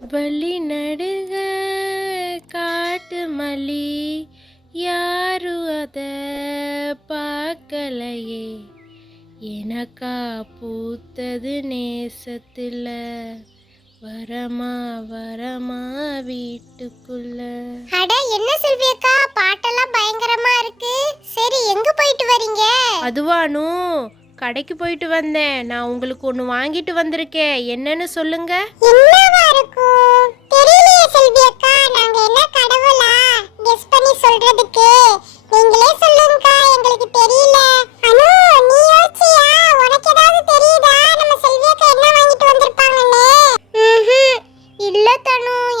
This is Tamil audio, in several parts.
வழி நடுக காட்டு மல்லி யாரும் அத பார்க்கலையே? எனக்கா பூத்தது நேசத்தில் வரமா வரமா வீட்டுக்குள்ள. அட என்ன செல்வி அக்கா பாட்டெல்லாம் பயங்கரமா இருக்கு. சரி எங்க போயிட்டு வரீங்க? அதுவானு கடைக்கு போயிட்டு வந்தேன். நான் உங்களுக்கு ஒன்று வாங்கிட்டு வந்திருக்கேன். என்னன்னு சொல்லுங்க.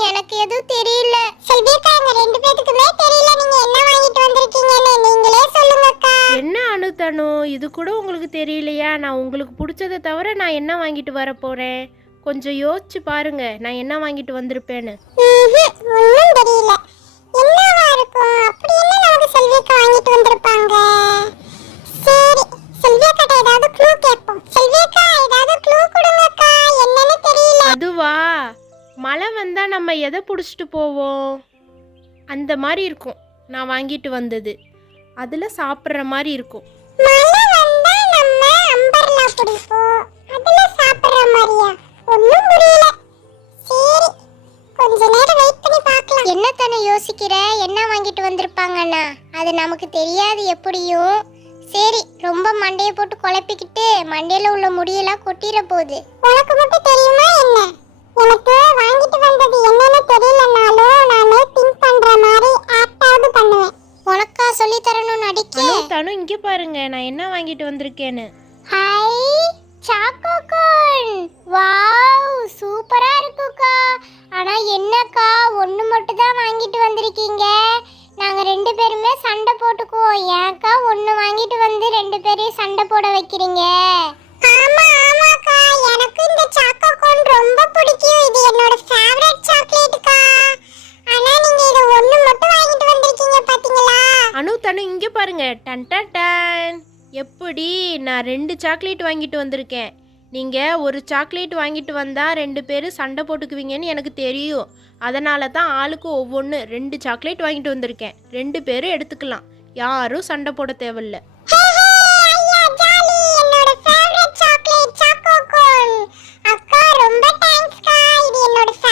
எனக்கு எதுவும் தெரியல. செல்வி அக்கா எங்க ரெண்டு பேத்துக்குமே தெரியல. நீங்க என்ன வாங்கிட்டு வந்திருக்கீங்கன்னு நீங்களே சொல்லுங்கக்கா அனுத்தனு இது கூட உங்களுக்கு தெரியலையா? நான் உங்களுக்கு பிடிச்சதை தவிர நான் என்ன வாங்கிட்டு வர போகிறேன் கொஞ்சம் யோசிச்சு பாருங்க. நான் என்ன வாங்கிட்டு வந்திருப்பேன்னு. அதுவா? மழை வந்தால் நம்ம எதை பிடிச்சிட்டு போவோம்? அந்த மாதிரி இருக்கும். நான் வாங்கிட்டு வந்தது. அதில் சாப்பிட்ற மாதிரி இருக்கும். பிடிப்போம் அதுல சாப்பிடுற மாதிரியா? ஒன்றும் புரியல. சரி கொஞ்ச நேரம் வெயிட் பண்ணி பார்க்கலாம். என்ன தானே யோசிக்கிற? என்ன வாங்கிட்டு வந்திருப்பாங்கன்னா? அது நமக்கு தெரியாது எப்படியும். சரி ரொம்ப மண்டைய போட்டு குழப்பிக்கிட்டு மண்டையில உள்ள முடியெல்லாம் கொட்டிர போகுது உனக்கு மட்டும் தெரியுமா என்ன? எனக்கு வாங்கிட்டு வந்தது என்னன்னு தெரியலனாலும் நானே திங்க் பண்ற மாதிரி ஆக்டாவது பண்ணுவேன். உனக்கா சொல்லி தரணும்னு அடிக்க அனு தனு இங்கே பாருங்க. நான் என்ன வாங்கிட்டு வந்திருக்கேன்னு. ஹாய் சாக்கோ கோன் வாவ் சூப்பரா இருக்குக்கா. ஆனா என்னக்கா ஒண்ணு மட்டும் தான் வாங்கிட்டு வந்திருக்கீங்க. நாங்க ரெண்டு பேருமே சண்டை போட்டுக்குவோம். ஏன்க்கா ஒண்ணு வாங்கிட்டு வந்து ரெண்டு பேரையும் சண்டை போட வைக்கிறீங்க? ஆமா ஆமாக்கா. எனக்கு இந்த சாக்கோ கோன் ரொம்ப பிடிக்கும். இது என்னோட ஃபேவரட் சாக்லேட்டுக்கா. ஆனா நீங்க இத ஒண்ணு மட்டும் வாங்கிட்டு வந்திருக்கீங்க பாத்தீங்களா? அனு தனு இங்கே பாருங்க. டன் டன் டன். எப்படி நான் ரெண்டு சாக்லேட் வாங்கிட்டு வந்திருக்கேன்? நீங்கள் ஒரு சாக்லேட் வாங்கிட்டு வந்தால் ரெண்டு பேரும் சண்டை போட்டுக்குவீங்கன்னு எனக்கு தெரியும். அதனால தான் ஆளுக்கு ஒவ்வொன்று ரெண்டு சாக்லேட் வாங்கிட்டு வந்திருக்கேன். ரெண்டு பேரும் எடுத்துக்கலாம். யாரும் சண்டை போட தேவையில்ல. ஹே, அக்கா, ரொம்ப இது என்னோட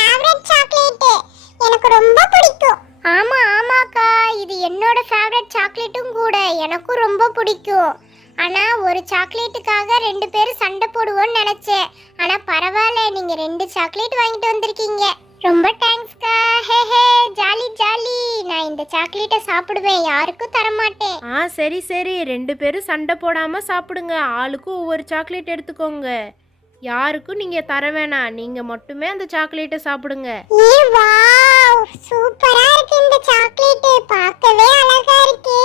எனக்கு ரொம்ப பிடிக்கும் ஆமாக்கா. இது என்னோட ஃபேவரட் சாக்லேட்டும் கூட. எனக்கும் ரொம்ப பிடிக்கும். ஆனா ஒரு சாக்லேட்டுக்காக ரெண்டு பேரும் சண்டை போடுவோம்னு நினைச்சேன். ஆனா பரவாயில்ல நீங்க ரெண்டு சாக்லேட் வாங்கிட்டு வந்திருக்கீங்க. ரொம்ப தேங்க்ஸ்க்கா ஹே ஹே ஜாலி ஜாலி. நான் இந்த சாக்லேட்டை சாப்பிடுவேன். யாருக்கும் தரமாட்டேன். ஆ சரி சரி. ரெண்டு பேரும் சண்டை போடாமல் சாப்பிடுங்க. ஆளுக்கும் ஒவ்வொரு சாக்லேட் எடுத்துக்கோங்க. யாருக்கும் நீங்கள் தர வேணாம். நீங்கள் மட்டுமே அந்த சாக்லேட்டை சாப்பிடுங்க. வாவ்! சூப்பரா இருக்கு இந்த சாக்லேட் பார்க்கவே அழகா இருக்கு.